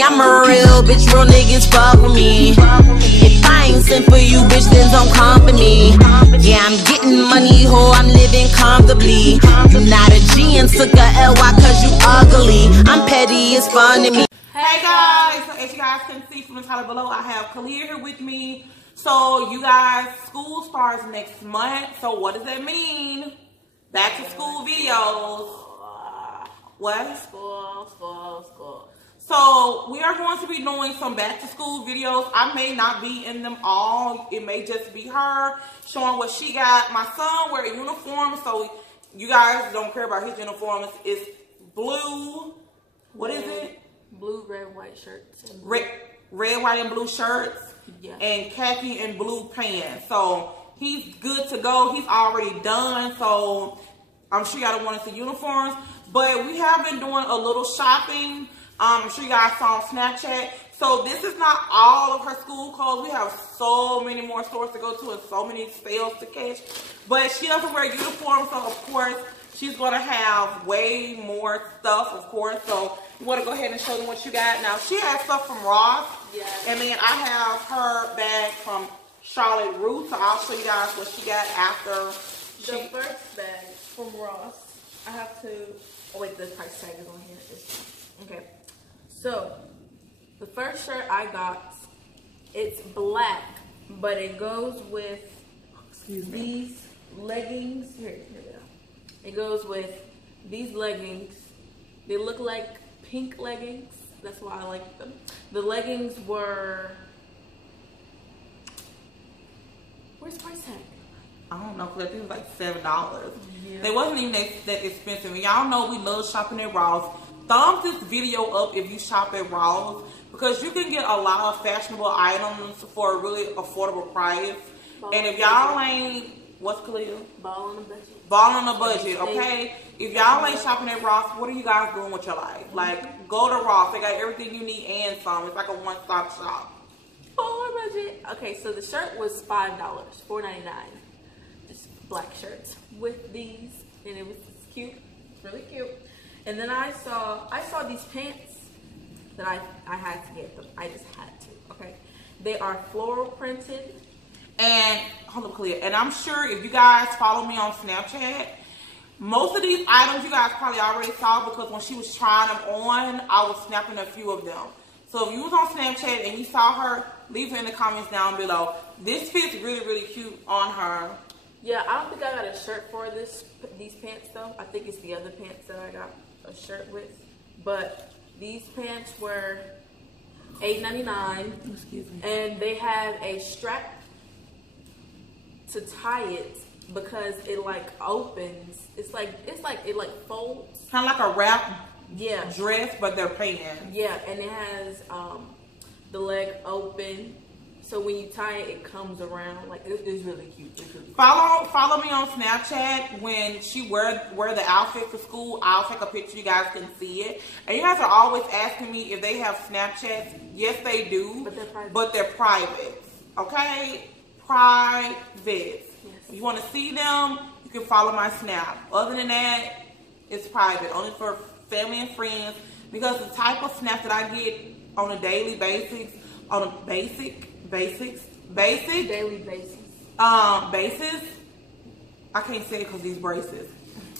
I'm a real bitch, real niggas fuck with me. If I ain't sent for you, bitch, then don't come for me. Yeah, I'm getting money, ho, I'm living comfortably. You not a G and took a LY cause you ugly. I'm petty, it's fun to me. Hey guys, so as you guys can see from the title below, I have Kalia here with me. So you guys, school starts next month. So what does that mean? Back to school videos. What? School. So we are going to be doing some back to school videos. I may not be in them all. It may just be her showing what she got. My son wear a uniform, so you guys don't care about his uniform. It's blue. What is it? Blue, red, white shirts. Red, white, and blue shirts. Yeah. And khaki and blue pants. So he's good to go. He's already done. So I'm sure y'all don't want to see uniforms. But we have been doing a little shopping. I'm sure you guys saw on Snapchat. So this is not all of her school clothes. We have so many more stores to go to and so many sales to catch. But she doesn't wear uniforms, so of course she's going to have way more stuff, of course. So you want to go ahead and show them what you got. Now she has stuff from Ross. Yeah. And then I have her bag from Charlotte Russe. So I'll show you guys what she got after. The first bag from Ross. I have to. Oh wait, the price tag is on here. Okay. So, the first shirt I got, it's black, but it goes with these leggings. Here we go. It goes with these leggings. They look like pink leggings. That's why I like them. The leggings were, where's the price tag? I don't know, because I think it was like $7. Yeah. They wasn't even that expensive. Y'all know we love shopping at Ross. Thumbs this video up if you shop at Ross, because you can get a lot of fashionable items for a really affordable price. And if y'all ain't, what's Khalil? Ball on a budget. Ball on a budget, okay? If y'all ain't shopping at Ross, what are you guys doing with your life? Like, go to Ross. They got everything you need and some. It's like a one-stop shop. Ball on a budget. Okay, so the shirt was $5, $4.99. Just black shirts with these, and it was cute. It's really cute. And then I saw these pants that I had to get them. I just had to, okay? They are floral printed. And, hold up, clear. And I'm sure if you guys follow me on Snapchat, most of these items you guys probably already saw, because when she was trying them on, I was snapping a few of them. So if you was on Snapchat and you saw her, leave it in the comments down below. This fits really, really cute on her. Yeah, I don't think I got a shirt for these pants though. I think it's the other pants that I got a shirt with. But these pants were $8.99. Excuse me. And they have a strap to tie it because it like opens. It's like it like folds. Kind of like a wrap dress, but they're pants. Yeah, and it has the leg open. So when you tie it, it comes around. Like, it's really cute. It's really cute. Follow me on Snapchat. When she wear the outfit for school, I'll take a picture. You guys can see it. And you guys are always asking me if they have Snapchats. Yes, they do. But they're private. Okay? Private. Yes. If you want to see them, you can follow my Snap. Other than that, it's private. Only for family and friends. Because the type of Snap that I get on a daily basis, daily basis. I can't say it because these braces.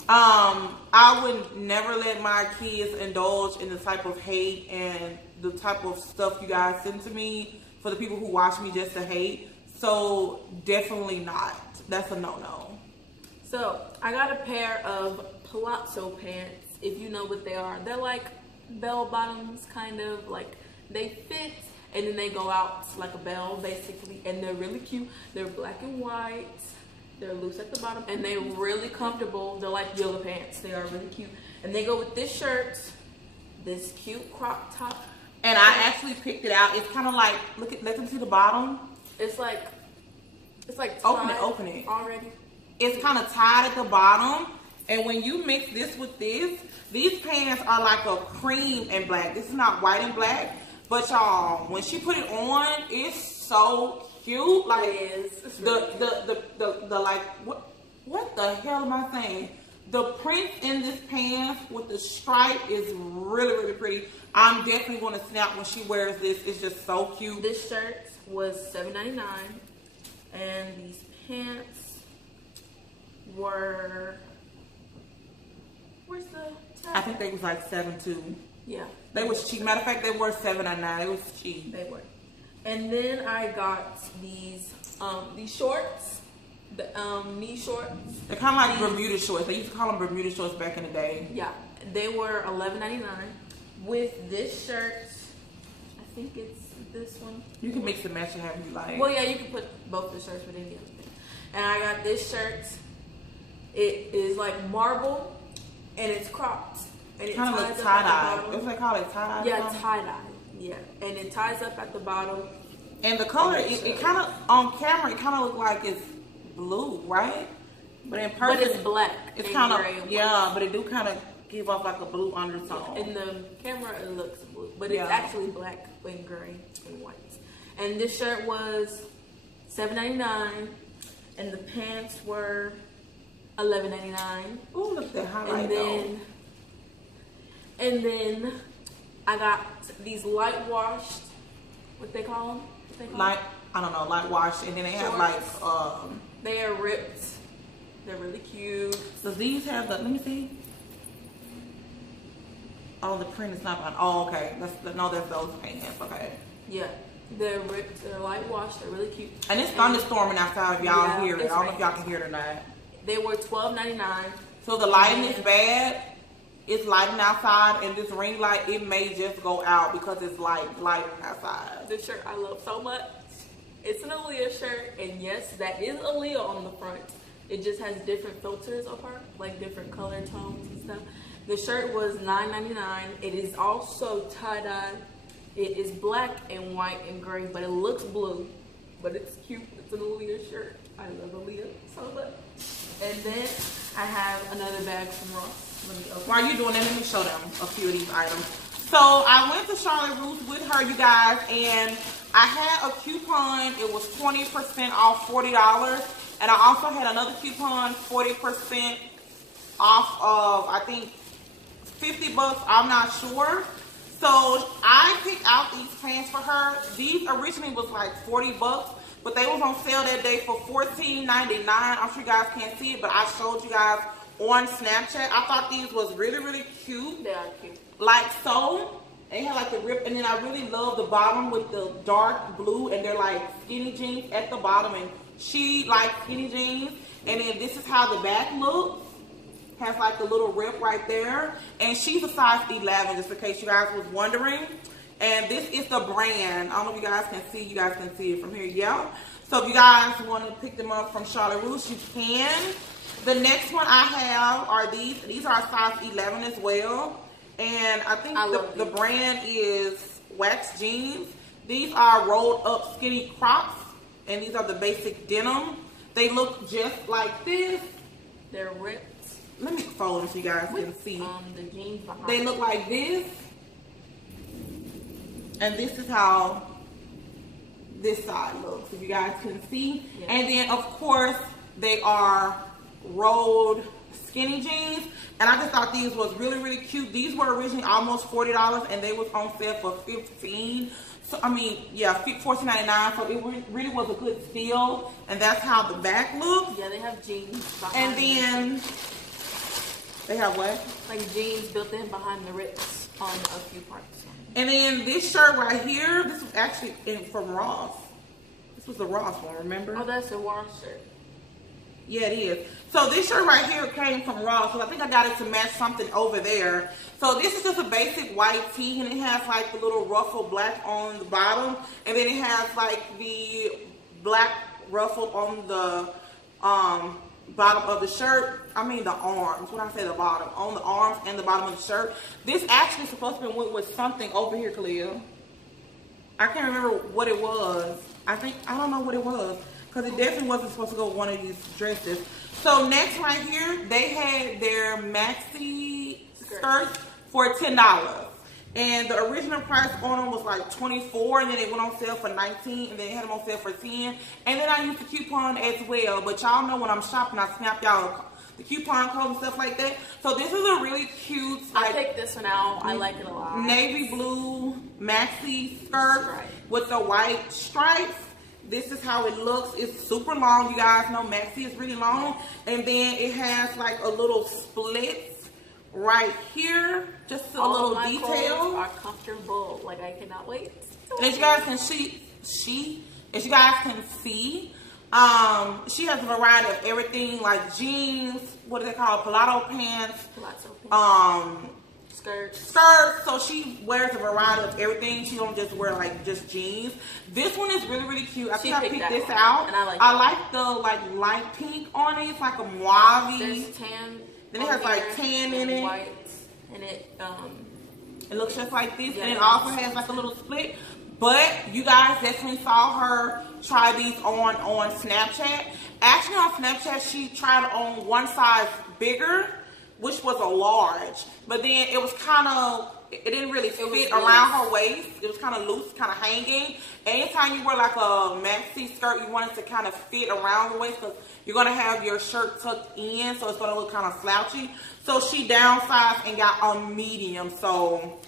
I would never let my kids indulge in the type of hate and the type of stuff you guys send to me for the people who watch me just to hate. So definitely not. That's a no-no. So I got a pair of Palazzo Pants. If you know what they are, they're like bell bottoms, kind of like they fit. And then they go out like a bell, basically. And they're really cute. They're black and white. They're loose at the bottom. And they're really comfortable. They're like yoga pants. They are really cute. And they go with this shirt, this cute crop top. And I actually picked it out. It's kind of like, let them see the bottom. It's like open it already. It's kind of tied at the bottom. And when you mix this with this, these pants are like a cream and black. This is not white and black. But y'all, when she put it on, it's so cute. Like, it is. The like, what the hell am I saying? The print in this pants with the stripe is really, really pretty. I'm definitely going to snap when she wears this. It's just so cute. This shirt was $7.99, and these pants were, where's the tag? I think they was like $7 too. Yeah. They was cheap. Matter of fact, they were $7.99. It was cheap. They were. And then I got these shorts, the knee shorts. They're kind of like Bermuda shorts. They used to call them Bermuda shorts back in the day. Yeah, they were $11.99 with this shirt. I think it's this one. You can mix and match it however you like. Well, yeah, you can put both the shirts with any other thing. And I got this shirt. It is like marble, and it's cropped. And it kind of ties looks up at the tie-dye. bottom. What's they call it? Tie-dye? Yeah, tie-dye. Yeah, and it ties up at the bottom. And the color, it kind of, on camera, it kind of look like it's blue, right? But in person, But it's black. It's and kind gray of, and yeah, but it do kind of give off like a blue undertone. In the camera, it looks blue, but Yeah. it's actually black and gray and white. And this shirt was $7.99, and the pants were $11.99. Ooh, look at that highlight And then I got these light washed, what they call them? Light, I don't know, light wash, and then they have like, they are ripped. They're really cute. So these have the, let me see. Oh, the print is not on. Oh, okay. That's those pants. Okay. Yeah, they're ripped. They're light washed. They're really cute. And it's thunderstorming outside. If y'all hear it, I don't know if y'all right. can hear it or not. They were $12.99. So the lighting is bad. It's lighting outside, and this ring light, it may just go out because it's lighting outside. This shirt I love so much. It's an Aaliyah shirt, and yes, that is Aaliyah on the front. It just has different filters of her, like different color tones and stuff. The shirt was $9.99. It is also tie-dye. It is black and white and gray, but it looks blue. But it's cute. It's an Aaliyah shirt. I love Aaliyah so much. And then I have another bag from Ross. Let me open. While you're doing that, let me show them a few of these items. So I went to Charlotte Russe with her, you guys, and I had a coupon. It was 20% off, $40. And I also had another coupon, 40% off of, I think, $50. I'm not sure. So I picked out these pants for her. These originally was like $40, but they was on sale that day for $14.99. I'm sure you guys can't see it, but I showed you guys on Snapchat. I thought these was really, really cute. They are cute. Like so. They had like the rip, and then I really love the bottom with the dark blue, and they're like skinny jeans at the bottom, and she likes skinny jeans. And then this is how the back looks. Has like the little rip right there, and she's a size 11, just in case you guys was wondering. And this is the brand. I don't know if you guys can see. You guys can see it from here. Yeah. So if you guys want to pick them up from Charlotte Russe, you can. The next one I have are these. These are a size 11 as well. And I think the brand is Wax Jeans. These are rolled up skinny crops, and these are the basic denim. They look just like this. They're ripped. Let me fold them so you guys can see. The jeans behind. They look like this. And this is how this side looks, if you guys can see. Yeah. And then, of course, they are rolled skinny jeans. And I just thought these was really, really cute. These were originally almost $40, and they was on sale for $15. So, I mean, yeah, $14.99. So it really was a good steal. And that's how the back looks. Yeah, they have jeans behind. And then they have what? Like jeans built in behind the rips on a few parts. And then this shirt right here, this was actually from Ross. This was the Ross one, remember? Oh, that's a Ross shirt. Yeah, it is. So this shirt right here came from Ross. So I think I got it to match something over there. So this is just a basic white tee, and it has like the little ruffle black on the bottom. And then it has like the black ruffle on the bottom of the shirt. I mean the arms. What did I say, the bottom? On the arms and the bottom of the shirt. This actually supposed to be with something over here, Khalil. I can't remember what it was. I don't know what it was, because it definitely wasn't supposed to go with one of these dresses. So next right here, they had their maxi skirts for $10. And the original price on them was like $24, and then it went on sale for $19, and then they had them on sale for $10. And then I used the coupon as well. But y'all know when I'm shopping, I snap y'all the coupon code and stuff like that. So this is a really cute, I picked this one out. I like it a lot. Navy blue maxi skirt with the white stripes. This is how it looks. It's super long. You guys know maxi is really long. And then it has like a little split right here. Just a little detail. Are comfortable. Like, I cannot wait. And as you guys can see, she has a variety of everything, like jeans, what do they call it? Palazzo Pants. Skirts. So she wears a variety of everything. She don't just wear like just jeans. This one is really, really cute. I think I picked this out. And I like the light pink on it. It's like a mauve. There's tan. Then it has like tan in it. White. And it looks just like this. And it also has like a little split. But you guys definitely saw her try these on Snapchat. Actually on Snapchat, she tried on one size bigger, which was a large. But then it was kind of, it didn't really fit around her waist. It was kind of loose, kind of hanging. Anytime you wear like a maxi skirt, you want it to kind of fit around the waist because you're going to have your shirt tucked in, so it's going to look kind of slouchy. So she downsized and got a medium. So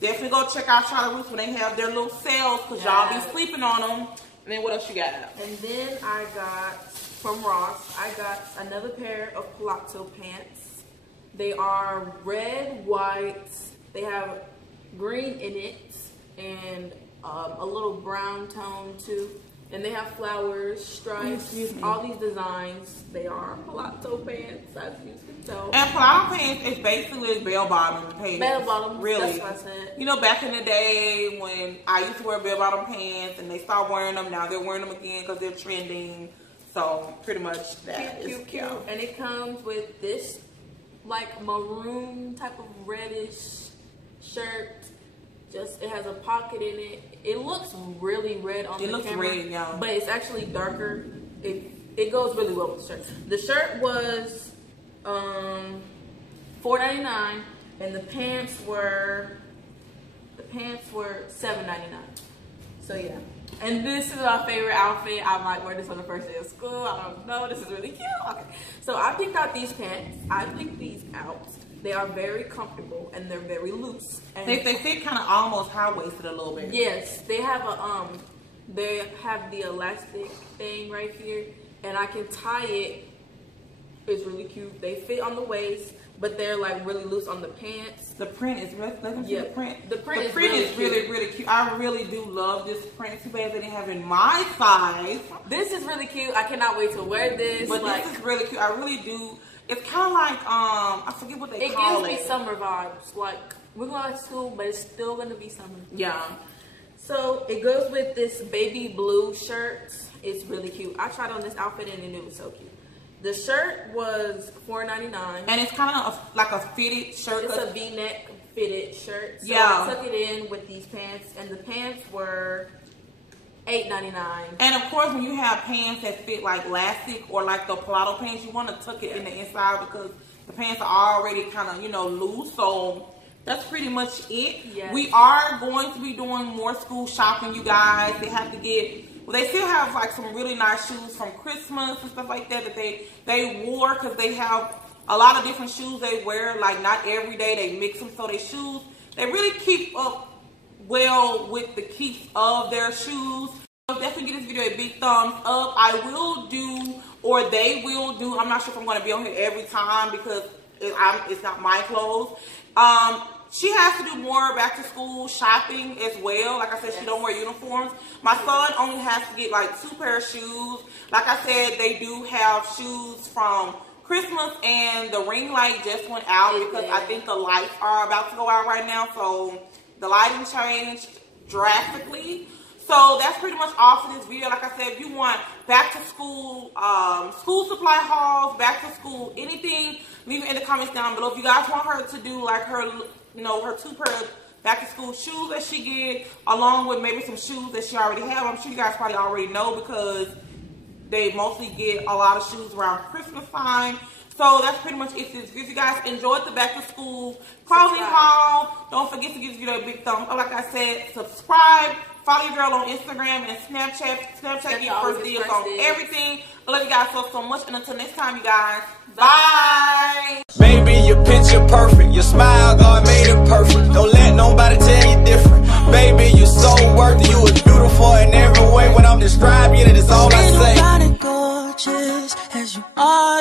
definitely go check out Charlotte Russe when they have their little sales because y'all be sleeping on them. And then what else you got? And then I got, from Ross, I got another pair of Palazzo Pants. They are red, white, they have green in it, and a little brown tone too. And they have flowers, stripes, all these designs. They are Palazzo Pants, as you can tell. And Palazzo Pants is basically bell-bottom pants. Bell-bottom, really. that's what I said. You know, back in the day when I used to wear bell-bottom pants and they stopped wearing them, now they're wearing them again because they're trending. So, pretty much that is cute. And it comes with this, like, maroon type of reddish shirt. Just, it has a pocket in it. It looks really red on the camera. It looks red, yeah. But it's actually darker. It goes really well with the shirt. The shirt was $4.99, and the pants were $7.99. So yeah. And this is my favorite outfit. I might wear this on the first day of school. I don't know. This is really cute. Okay. So I picked out these pants. I picked these out. They are very comfortable and they're very loose. And they fit kind of almost high-waisted a little bit. Yes, they have the elastic thing right here, and I can tie it. It's really cute. They fit on the waist, but they're like really loose on the pants. The print is really, the print. The print is really cute. I really do love this print. Too bad they didn't have it in my size. This is really cute. I cannot wait to wear this. But this is really cute. I really do. It's kind of like, I forget what they call it. It gives me summer vibes. Like, we're going to school, but it's still going to be summer. Yeah. So, it goes with this baby blue shirt. It's really cute. I tried on this outfit and it was so cute. The shirt was $4.99. And it's kind of like a fitted shirt. It's a V-neck fitted shirt. So yeah. I took it in with these pants, and the pants were $8.99. And of course, when you have pants that fit like elastic or like the Palazzo pants, you want to tuck it in the inside because the pants are already kind of, you know, loose. So that's pretty much it. Yes. We are going to be doing more school shopping, you guys. They have to get, well, they still have like some really nice shoes from Christmas and stuff like that they wore because they have a lot of different shoes they wear. Like not every day they mix them, so their shoes, they really keep up well with the keeps of their shoes. So definitely give this video a big thumbs up. I will do, or they will do, I'm not sure if I'm going to be on here every time because it's not my clothes. She has to do more back to school shopping as well. Like I said, she don't wear uniforms. My son only has to get like 2 pairs of shoes. Like I said, they do have shoes from Christmas, and the ring light just went out because I think the lights are about to go out right now. So the lighting changed drastically. So that's pretty much all for this video. Like I said, if you want back to school, school supply hauls, back to school, anything, leave it in the comments down below. If you guys want her to do like her, you know, her 2 pair of back to school shoes that she get, along with maybe some shoes that she already have. I'm sure you guys probably already know because they mostly get a lot of shoes around Christmas time. So that's pretty much it. If you guys enjoyed the back to school clothing haul, don't forget to give this video a big thumbs up. Like I said, subscribe. Follow your girl on Instagram and Snapchat. Snapchat get first deals on everything. I love you guys so much. And until next time, you guys. Bye. Baby, your picture perfect. Your smile, God made it perfect. Don't let nobody tell you different. Baby, you so worth it. You was beautiful in every way. When I'm describing you, that is all I say. Gorgeous as you are.